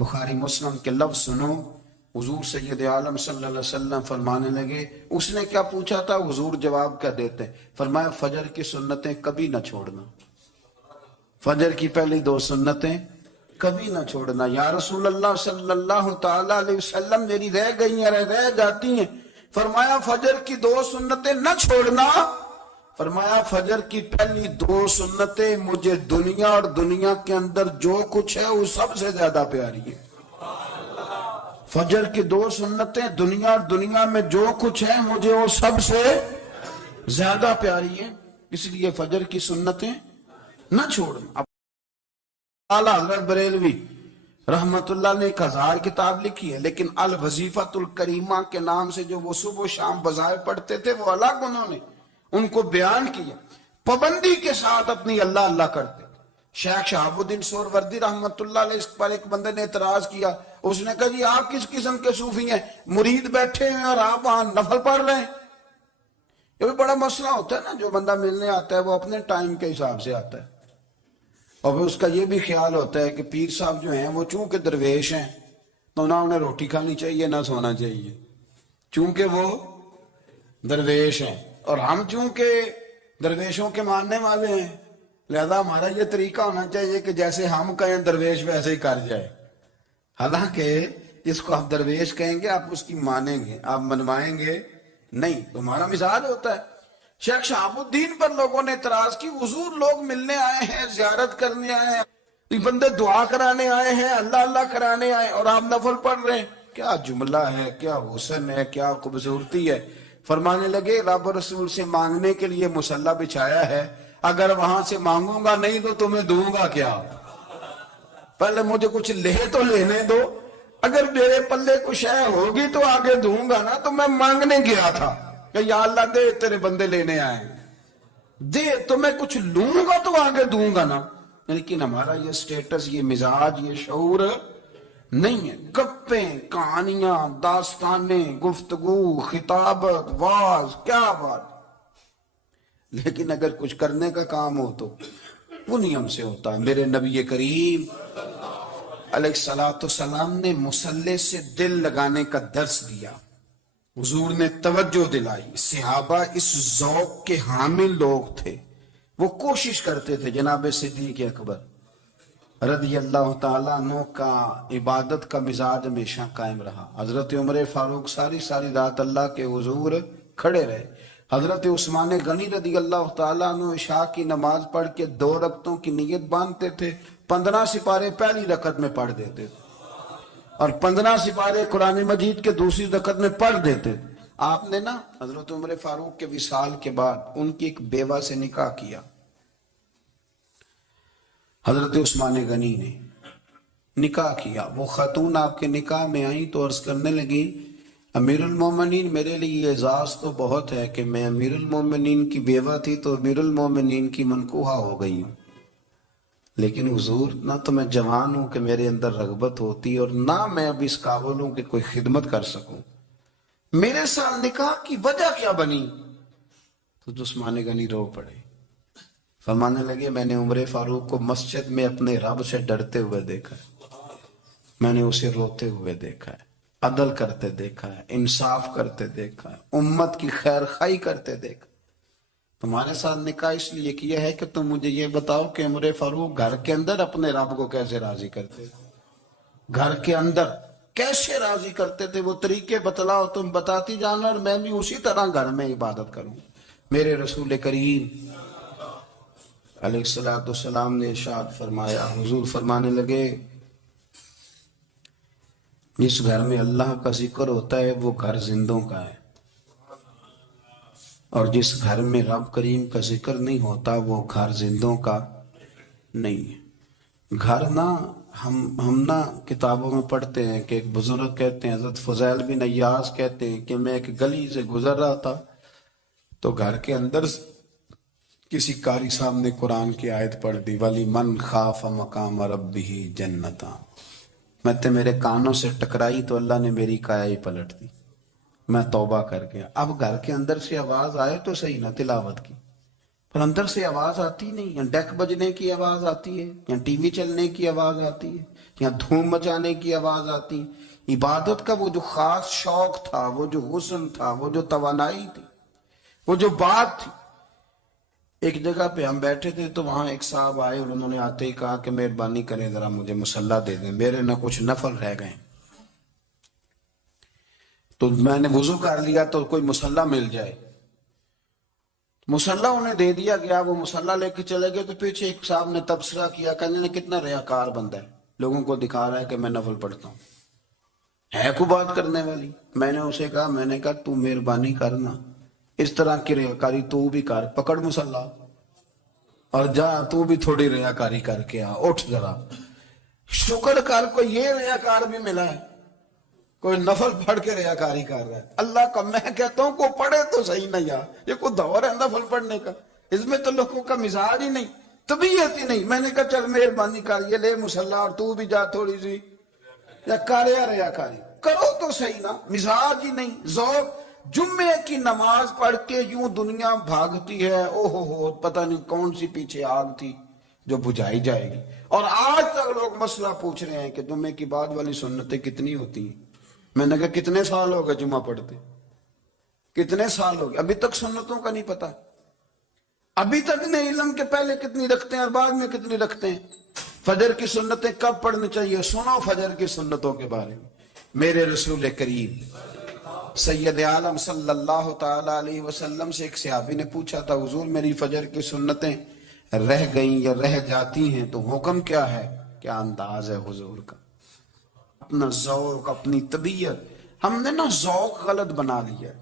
بخاری مسلم کے لفظ سنو، حضور سید عالم صلی اللہ علیہ وسلم فرمانے لگے، اس نے کیا پوچھا تھا، حضور جواب کیا دیتے، فرمایا فجر کی سنتیں کبھی نہ چھوڑنا، فجر کی پہلی 2 سنتیں کبھی نہ چھوڑنا۔ یا رسول اللہ صلی اللہ تعالی علیہ وسلم میری رہ گئی ہیں، رہ جاتی ہیں۔ فرمایا فجر کی 2 سنتیں نہ چھوڑنا، فرمایا فجر کی پہلی 2 سنتیں مجھے دنیا اور دنیا کے اندر جو کچھ ہے وہ سب سے زیادہ پیاری ہے۔ فجر کی 2 سنتیں دنیا اور دنیا میں جو کچھ ہے مجھے وہ سب سے زیادہ پیاری ہے، اس لیے فجر کی سنتیں نہ چھوڑنا۔ اعلیٰ حضرت بریلوی رحمت اللہ نے 1000 کتاب لکھی ہے، لیکن الوظیفۃ الکریمہ کے نام سے جو وہ صبح و شام بظاہر پڑھتے تھے وہ الگ انہوں نے ان کو بیان کیا، پابندی کے ساتھ اپنی اللہ اللہ کرتے۔ شیخ شہاب الدین سہروردی رحمت اللہ علیہ پر ایک بندے نے اعتراض کیا، اس نے کہا جی آپ کس قسم کے صوفی ہیں، مرید بیٹھے ہیں اور آپ وہاں نفل پڑھ رہے ہیں۔ یہ بھی بڑا مسئلہ ہوتا ہے نا، جو بندہ ملنے آتا ہے وہ اپنے ٹائم کے حساب سے آتا ہے، اور پھر اس کا یہ بھی خیال ہوتا ہے کہ پیر صاحب جو ہیں وہ چونکہ درویش ہیں تو نہ انہیں روٹی کھانی چاہیے نہ سونا چاہیے، چونکہ وہ درویش ہیں، اور ہم چونکہ درویشوں کے ماننے والے ہیں لہذا ہمارا یہ طریقہ ہونا چاہیے کہ جیسے ہم کہیں درویش ویسے ہی کر جائے۔ حالانکہ جس کو آپ درویش کہیں گے آپ اس کی مانیں گے، آپ منوائیں گے نہیں، تمہارا مزاج ہوتا ہے۔ شیخ شہاب الدین پر لوگوں نے اعتراض کی، حضور لوگ ملنے آئے ہیں، زیارت کرنے آئے ہیں، بندے دعا کرانے آئے ہیں، اللہ اللہ کرانے آئے اور آپ نفل پڑھ رہے ہیں، کیا جملہ ہے، کیا حسن ہے، کیا خوبصورتی ہے۔ فرمانے لگے رب رسول سے مانگنے کے لیے مصلی بچھایا ہے، اگر وہاں سے مانگوں گا نہیں تو تمہیں دوں گا کیا، پہلے مجھے کچھ لے تو لینے دو، اگر میرے پلے کچھ ہے ہوگی تو آگے دوں گا نا، تو میں مانگنے گیا تھا کہ یا اللہ دے تیرے بندے لینے آئے دے، تو میں کچھ لوں گا تو آگے دوں گا نا۔ لیکن ہمارا یہ سٹیٹس، یہ مزاج، یہ شعور نہیں ہے، گپیں، کہانیاں، داستانیں، گفتگو، خطابت، واز، کیا بات۔ لیکن اگر کچھ کرنے کا کام ہو تو وہ نیم سے ہوتا ہے۔ میرے نبی کریم علیہ السلام نے مصلی سے دل لگانے کا درس دیا، حضور نے توجہ دلائی، صحابہ اس ذوق کے حامل لوگ تھے، وہ کوشش کرتے تھے۔ جناب صدیق اکبر رضی اللہ تعالیٰ عنہ کا عبادت کا مزاج ہمیشہ قائم رہا۔ حضرت عمر فاروق ساری رات اللہ کے حضور کھڑے رہے۔ حضرت عثمان غنی رضی اللہ تعالیٰ عنہ عشاء کی نماز پڑھ کے 2 رکعتوں کی نیت باندھتے تھے، 15 سپارے پہلی رکعت میں پڑھ دیتے تھے اور 15 سپارے قرآن مجید کے دوسری رکعت میں پڑھ دیتے تھے۔ آپ نے نا حضرت عمر فاروق کے وصال کے بعد ان کی ایک بیوہ سے نکاح کیا، حضرت عثمان غنی نے نکاح کیا۔ وہ خاتون آپ کے نکاح میں آئیں تو عرض کرنے لگی امیر المومنین میرے لیے اعزاز تو بہت ہے کہ میں امیر المومنین کی بیوہ تھی تو امیر المومنین کی منکوحہ ہو گئی ہوں، لیکن حضور نہ تو میں جوان ہوں کہ میرے اندر رغبت ہوتی اور نہ میں اب اس قابل ہوں کہ کوئی خدمت کر سکوں، میرے ساتھ نکاح کی وجہ کیا بنی؟ تو عثمان غنی رو پڑے، فرمانے لگے میں نے عمر فاروق کو مسجد میں اپنے رب سے ڈرتے ہوئے دیکھا ہے، میں نے اسے روتے ہوئے دیکھا ہے، عدل کرتے دیکھا ہے، انصاف کرتے دیکھا ہے، امت کی خیر خواہی کرتے دیکھا۔ تمہارے ساتھ نکاح اس لیے کیا ہے کہ تم مجھے یہ بتاؤ کہ عمر فاروق گھر کے اندر اپنے رب کو کیسے راضی کرتے تھے، گھر کے اندر کیسے راضی کرتے تھے، وہ طریقے بتلاؤ، تم بتاتی جانا اور میں بھی اسی طرح گھر میں عبادت کروں۔ میرے رسول کریم علیہ السلام نے ارشاد فرمایا، حضور فرمانے لگے جس گھر میں اللہ کا ذکر ہوتا ہے وہ گھر زندوں کا ہے، اور جس گھر میں رب کریم کا ذکر نہیں ہوتا وہ گھر زندوں کا نہیں ہے۔ گھر نا ہم نا کتابوں میں پڑھتے ہیں کہ ایک بزرگ کہتے ہیں، حضرت فضیل بن عیاض کہتے ہیں کہ میں ایک گلی سے گزر رہا تھا تو گھر کے اندر کسی قاری صاحب نے قرآن کی آیت پڑھ دی، وَلِمَنْ خَافَ مَقَامَ رَبِّهِ جَنَّتَانِ، میں تے میرے کانوں سے ٹکرائی تو اللہ نے میری کایا ہی پلٹ دی، میں توبہ کر گیا۔ اب گھر کے اندر سے آواز آئے تو صحیح نہ تلاوت کی، پر اندر سے آواز آتی نہیں، یا ڈیک بجنے کی آواز آتی ہے، یا ٹی وی چلنے کی آواز آتی ہے، یا دھوم مچانے کی آواز آتی. عبادت کا وہ جو خاص شوق تھا، وہ جو حسن تھا، وہ جو توانائی تھی، وہ جو بات تھی. ایک جگہ پہ ہم بیٹھے تھے تو وہاں ایک صاحب آئے اور انہوں نے آتے ہی کہا کہ مہربانی کریں ذرا مجھے مصلی دے دیں، میرے نہ کچھ نفل رہ گئے. تو میں نے وضو کر لیا تو کوئی مصلی مل جائے. مصلی انہیں دے دیا گیا، وہ مصلی لے کے چلے گئے. تو پیچھے ایک صاحب نے تبصرہ کیا، کہنے کتنا ریاکار بندہ ہے، لوگوں کو دکھا رہا ہے کہ میں نفل پڑھتا ہوں. ہے کو بات کرنے والی. میں نے اسے کہا، میں نے کہا تو مہربانی کرنا اس طرح کی ریاکاری تو بھی کر، پکڑ مصلی اور جا تو بھی تھوڑی ریاکاری کر کے آ، اٹھ ذرا شکر کر. کوئی یہ ریاکار بھی ملا ہے، کوئی نفل پڑھ کے ریاکاری کر رہا ہے. اللہ کا میں کہتا ہوں کو پڑھے تو صحیح نہیں. یار یہ کوئی دور ہے نفل پڑھنے کا؟ اس میں تو لوگوں کا مزاج ہی نہیں، طبیعت ہی نہیں. میں نے کہا چل مہربانی کر، یہ لے مصلی اور تو بھی جا تھوڑی سی یا کر یا ریاکاری کرو تو صحیح نا. مزاج ہی نہیں، ذوق. جمعے کی نماز پڑھ کے یوں دنیا بھاگتی ہے، او ہو پتہ نہیں کون سی پیچھے آگ تھی جو بجھائی جائے گی. اور آج تک لوگ مسئلہ پوچھ رہے ہیں کہ جمعے کی بعد والی سنتیں کتنی ہوتی ہیں. میں نے کہا کتنے سال ہو گئے جمعہ پڑھتے، کتنے سال ہو گئے، ابھی تک سنتوں کا نہیں پتا. ابھی تک نہیں علم کے پہلے کتنی رکھتے ہیں اور بعد میں کتنی رکھتے ہیں. فجر کی سنتیں کب پڑھنی چاہیے؟ سنو فجر کی سنتوں کے بارے میں. میرے رسول کریم سید عالم صلی اللہ تعالی علیہ وسلم سے ایک صحابی نے پوچھا تھا، حضور میری فجر کی سنتیں رہ گئیں یا رہ جاتی ہیں تو حکم کیا ہے؟ کیا انداز ہے حضور کا، اپنا ذوق، اپنی طبیعت. ہم نے نا ذوق غلط بنا لیا.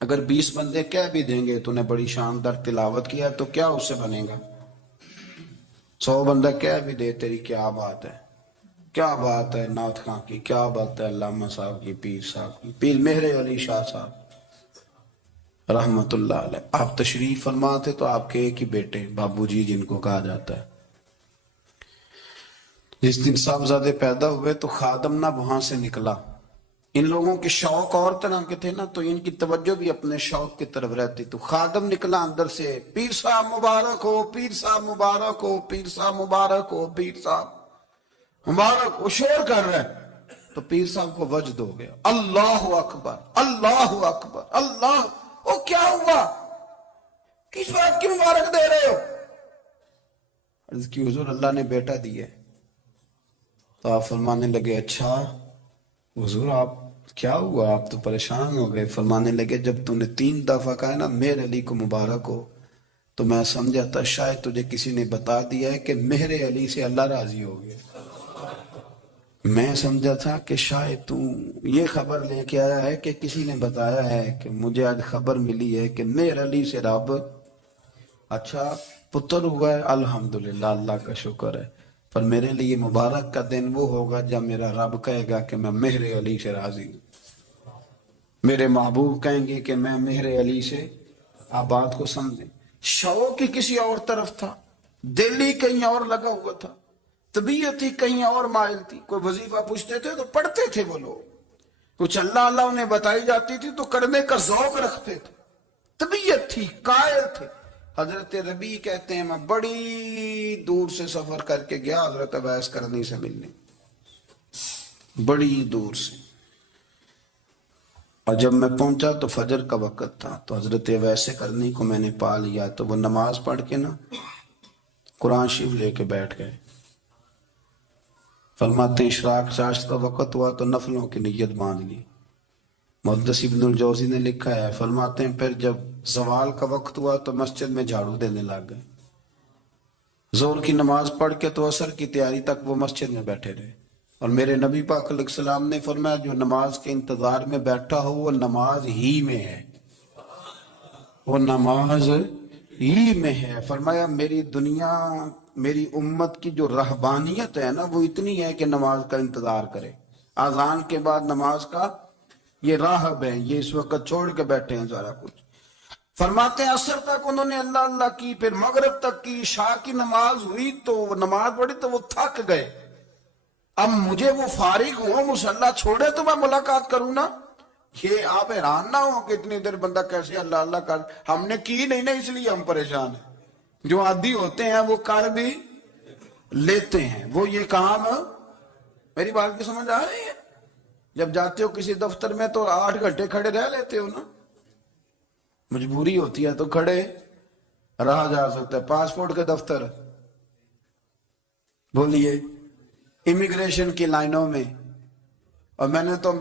اگر 20 بندے کہہ بھی دیں گے تو نے بڑی شاندار تلاوت کیا تو کیا اس سے بنے گا؟ 100 بندہ کہہ بھی دے تیری کیا بات ہے، کیا بات ہے نعت خاں کی، کیا بات ہے علامہ صاحب کی، پیر صاحب کی، پیر مہر علی شاہ صاحب رحمت اللہ علیہ. آپ تشریف فرما تھے تو آپ کے ایک ہی بیٹے بابو جی جن کو کہا جاتا ہے، جس دن صاحبزادے پیدا ہوئے تو خادم نہ وہاں سے نکلا. ان لوگوں کے شوق اور طرح کے تھے نا، تو ان کی توجہ بھی اپنے شوق کی طرف رہتی. تو خادم نکلا اندر سے، پیر صاحب مبارک ہو، پیر صاحب مبارک ہو، پیر صاحب مبارک ہو، پیر صاحب مبارک. وہ شور کر رہے ہیں تو پیر صاحب کو وجد ہو گیا، اللہ اکبر اللہ اکبر اللہ. وہ کیا ہوا، کس بات کی مبارک دے رہے ہو؟ عرض کی حضور اللہ نے بیٹا دیے. تو آپ فرمانے لگے اچھا حضور آپ کیا ہوا، آپ تو پریشان ہو گئے. فرمانے لگے جب تو نے 3 دفعہ کہا نا مہر علی کو مبارک ہو تو میں سمجھا تھا شاید تجھے کسی نے بتا دیا ہے کہ مہر علی سے اللہ راضی ہو گیا. میں سمجھا تھا کہ شاید تو یہ خبر لے کے آیا ہے کہ کسی نے بتایا ہے کہ مجھے آج خبر ملی ہے کہ مہر علی سے رب اچھا پتر ہوا ہے. الحمدللہ اللہ کا شکر ہے. پر میرے لیے مبارک کا دن وہ ہوگا جب میرا رب کہے گا کہ میں مہر علی سے راضی ہوں. میرے محبوب کہیں گے کہ میں مہر علی سے. آپ بات کو سمجھیں. شوق ہی کسی اور طرف تھا، دل ہی کہیں اور لگا ہوا تھا، طبیعت ہی کہیں اور مائل تھی. کوئی وظیفہ پوچھتے تھے تو پڑھتے تھے وہ لوگ، کچھ اللہ اللہ انہیں بتائی جاتی تھی تو کرنے کا ذوق رکھتے تھے، طبیعت تھی، قائل تھے. حضرت ربیع کہتے ہیں میں بڑی دور سے سفر کر کے گیا حضرت اویس کرنی سے ملنے، بڑی دور سے. اور جب میں پہنچا تو فجر کا وقت تھا. تو حضرت اویس کرنی کو میں نے پا لیا. تو وہ نماز پڑھ کے نا قرآن شریف لے کے بیٹھ گئے. فرماتے ہیں اشراق چاشت کا وقت ہوا تو نفلوں کی نیت باندھ لی. محدث ابن الجوزی نے لکھا ہے، فرماتے ہیں پھر جب زوال کا وقت ہوا تو مسجد میں جھاڑو دینے لگ گئے. زور کی نماز پڑھ کے تو عصر کی تیاری تک وہ مسجد میں بیٹھے رہے. اور میرے نبی پاک علیہ السلام نے فرمایا جو نماز کے انتظار میں بیٹھا ہو وہ نماز ہی میں ہے، وہ نماز ہی میں ہے. فرمایا میری دنیا میری امت کی جو رہبانیت ہے نا وہ اتنی ہے کہ نماز کا انتظار کرے. اذان کے بعد نماز کا یہ راہب ہیں، یہ اس وقت چھوڑ کے بیٹھے ہیں سارا کچھ. فرماتے ہیں عصر تک انہوں نے اللہ اللہ کی، پھر مغرب تک کی، عشاء کی نماز ہوئی تو وہ نماز پڑھی تو وہ تھک گئے. اب مجھے وہ فارغ ہو مصلی چھوڑے تو میں ملاقات کروں نا. یہ آپ حیران نہ ہو کہ اتنی دیر بندہ کیسے اللہ اللہ کر. ہم نے کی نہیں نا اس لیے ہم پریشان ہیں. جو عادی ہوتے ہیں وہ کر بھی لیتے ہیں، وہ یہ کام میری بات کی سمجھ آ رہی ہے؟ جب جاتے ہو کسی دفتر میں تو 8 گھنٹے کھڑے رہ لیتے ہو نا، مجبوری ہوتی ہے تو کھڑے رہا جا سکتا ہے۔ پاسپورٹ کے دفتر بولیے، امیگریشن کی لائنوں میں، اور میں نے تو